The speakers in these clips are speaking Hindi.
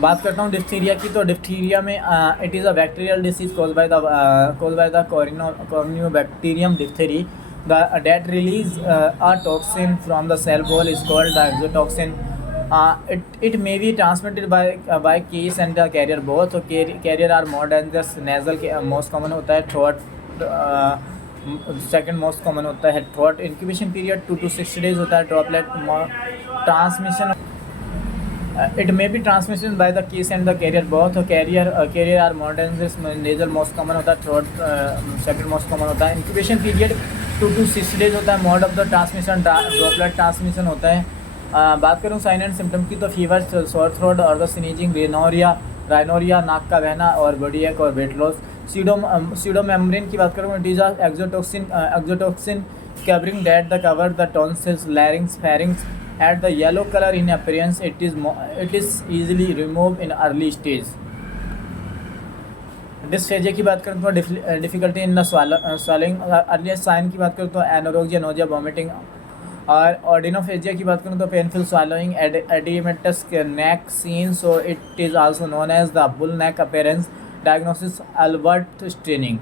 बात करता हूँ डिप्थीरिया की, तो डिप्थीरिया में it is a bacterial disease caused by the Corynebacterium diphtheria. The that release a toxin from the cell wall is called the exotoxin. It may be transmitted by case and the carrier both. So carrier are more dangerous. Nasal के most common होता है, throat सेकंड मोस्ट कॉमन होता है throat. Incubation period 2 to 6 days होता है। Droplet transmission, it may be transmission by the kiss and the carrier both. Carrier are more dangerous. Nasal most common होता है, throat second most common होता है। इंक्यूबेशन पीरियड 2 to 6 days होता है। Mode of the transmission droplet transmission होता है। बात करूँ साइन एंड सिम्टम की, तो फीवर, सोर थ्रोट और द स्नीजिंग, राइनोरिया नाक का बहना और बॉडी एक और वेट लॉस। सीडोमेम्ब्रेन की बात करूँ, it is exotoxin covering that the cover the tonsils, larynx, pharynx at the yellow color in appearance. It is easily removed in early stage. Dysphagia की बात करूँ तो difficulty in the swallowing। Earliest sign की बात करूँ तो एनोरेक्सिया, नोजिया, वॉमिटिंग। और ऑर्डिनोफेजिया की बात करूँ तो painful swallowing, edematous neck seen, so it is also known as the bull neck appearance. Diagnosis Albert straining.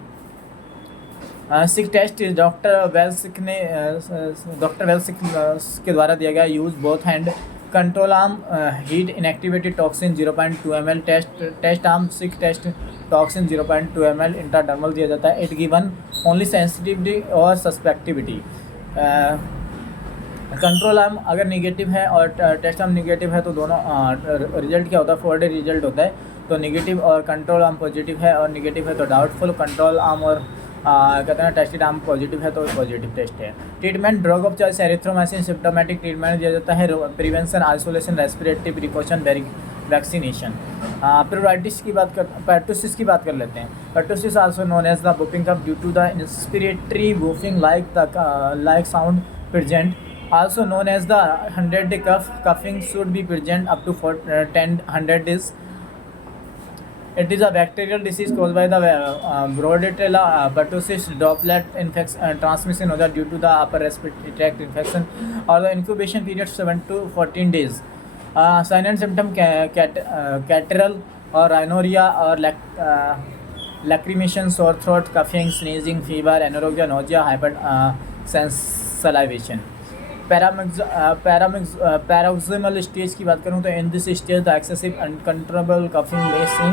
Schick test doctor वेल्सिक के द्वारा दिया गया। Use both hand. Control arm heat inactivated toxin 0.2 ml। Test arm Schick test toxin 0.2 ml intradermal दिया जाता है। इट गिवन ओनली सेंसिटिविटी और सस्पेक्टिविटी। कंट्रोल आर्म अगर निगेटिव है और टेस्ट आर्म निगेटिव है तो दोनों रिजल्ट क्या होता है, 4 day रिजल्ट होता है। तो निगेटिव और कंट्रोल आर्म पॉजिटिव है और निगेटिव है तो डाउटफुल। कंट्रोल आर्म और कहते हैं टेस्टेड आर्म पॉजिटिव है तो पॉजिटिव टेस्ट है। Treatment, drug of choice erythromycin. Symptomatic treatment दिया जाता है। Prevention, isolation, respiratory precaution, vaccination. Parotitis की बात कर पेटोसिस की बात कर लेते हैं। Pertussis also known as the whooping cough due to the inspiratory whooping like sound present, also known as the 100-day cough. Coughing should be present up to 100 days. It is a bacterial disease caused by the Bordetella pertussis droplet infection transmission होता है due to the upper respiratory tract infection, और the incubation period 7 to 14 days. Sign and symptom catarrhal और rhinorrhea और lacrimation, sore throat, coughing, sneezing, fever, anorexia, nausea, salivation. Paroxysmal stage की बात करूँ तो in this stage the excessive uncontrollable coughing में seen,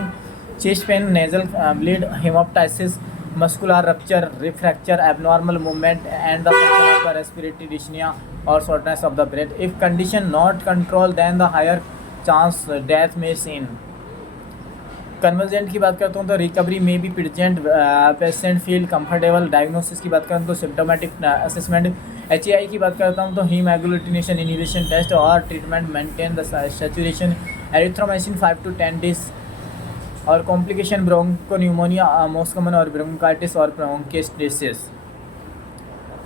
chest pain, nasal bleed, haemoptysis, muscular rupture, rib fracture, abnormal movement and the function of the respiratory dyspnoea और shortness of the breath. If condition not control then the higher chance death में सीन। कन्वर्जेंट की बात करता हूँ तो रिकवरी में भी present, patient feel comfortable. Diagnosis की बात करूँ तो सिम्टोमेटिक असेसमेंट। HAI की बात करता हूँ तो हीम एग्लूटिनेशन इनहिबिशन टेस्ट और treatment maintain the saturation. Erythromycin 5 to 10 days। और कॉम्प्लिकेशन ब्रोंकोन्यूमोनिया मोस्ट कॉमन और ब्रोंकाइटिस और ब्रोंकिटिस।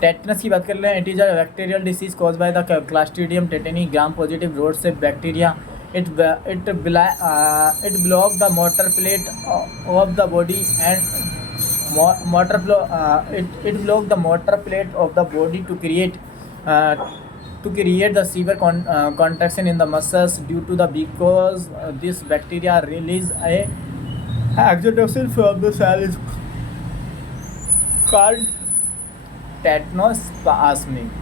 टेटनस की बात कर लें, it is a bacterial disease cause by the Clostridium tetani gram positive road से bacteria. It block the motor plate of the body and it block the motor plate of the body to create the severe contraction in the muscles due to the because this bacteria release a exotoxin from the cell is called tetanus-spasmic.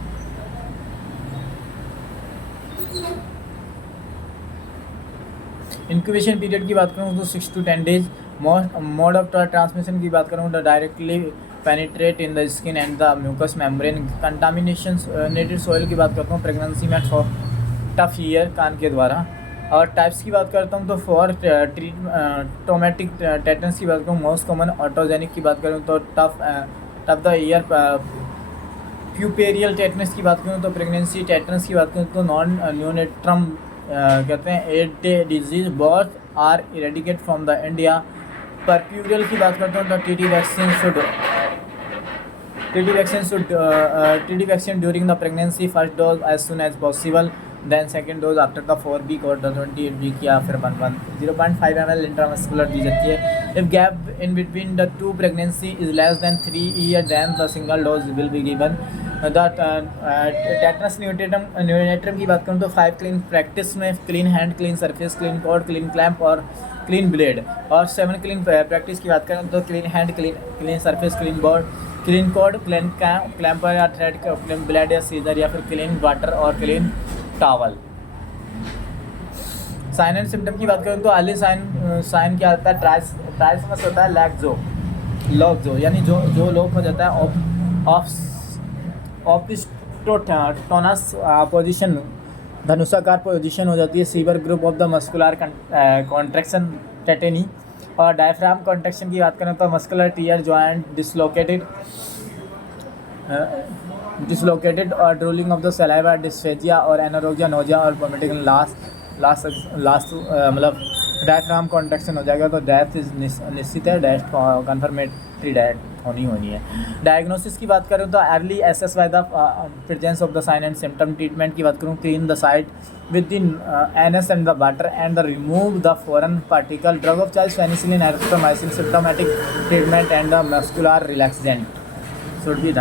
Incubation period की बात करूँ तो 6 to 10 days। Mode of transmission की बात करूँ तो directly penetrate in the skin and the mucous membrane. Contaminated soil की बात करता हूँ प्रेगनेंसी में टफ ईयर कान के द्वारा। और टाइप्स की बात करता हूँ तो फॉर ट्रोमेटिक टेटनस की बात करूँ मोस्ट कॉमन। ऑटोजेनिक की बात करूँ तो टफ द ईयर। प्यूपेरियल टेटनस की बात करूँ तो प्रेगनेंसी टेटनस की बात करूँ तो नॉन न्यूनेट्रम कहते हैं 8-day disease both are eradicate from the India. Puerperal की बात करते हैं तो TD vaccine during the pregnancy, first dose as soon as possible, then second dose after the 4 week और द 28 week या फिर 1 month। 0.5 ml इंट्रामस्कुलर दी जाती है। If gap in between the two pregnancy is less than 3 years then the single dose will be given। Tetanus neonatorum की बात करूँ तो 5 क्लीन प्रैक्टिस में clean hand, clean surface, clean cord, clean clamp और क्लीन ब्लेड। और 7 क्लीन प्रैक्टिस की बात करें तो clean hand, clean surface, clean board, clean cord, clean clamp या थ्रेड, क्लीन ब्लेड या सीजर या फिर क्लीन वाटर और clean towel. Sign and symptom की बात करें तो अर्ली साइन क्या होता है, ट्राइसमस होता है, लॉक जो यानी जो लॉक हो जाता है, ऑपिस्टोटोनस पोजीशन धनुषाकार पोजीशन हो जाती है, severe group of the muscular contraction tetany. और डायफ्राम कॉन्ट्रैक्शन की बात करें तो मस्कुलर टीयर जॉइंट डिसलोकेटेड और drooling of the saliva, dysphagia और एनोरेक्सिया, नोजिया और वोमिटिंग लास्ट मतलब डायफ्राम कॉन्ट्रैक्शन हो जाएगा तो डेथ इज निश्चित है, डेथ कन्फर्मेटरी डेथ होनी है। डायग्नोसिस की बात करूँ तो early assess by the presence of the sign and symptom. Treatment की बात करूँ, clean the site with the NS and the water and the remove the foreign particle. Drug of choice penicillin, erythromycin. Symptomatic treatment and the muscular relaxant should be done.